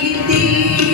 ti.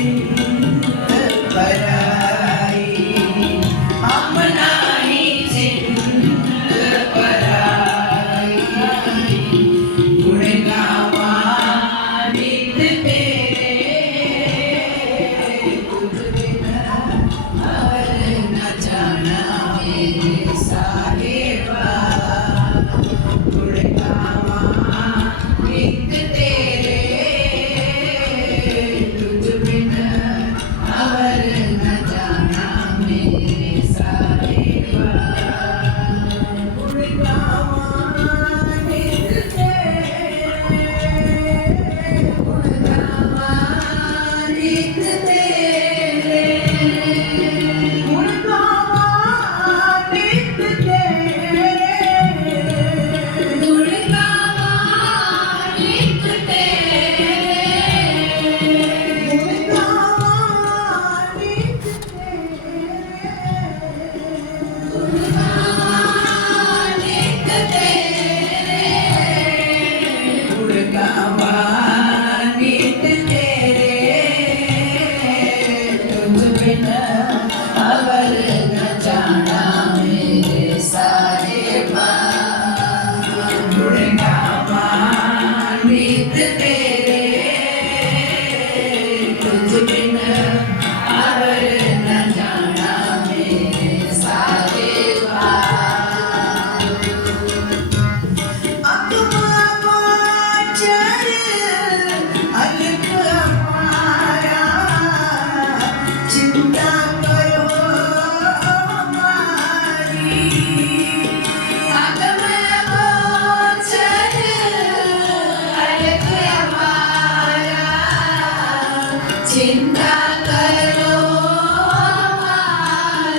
see.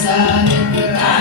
inside every eye.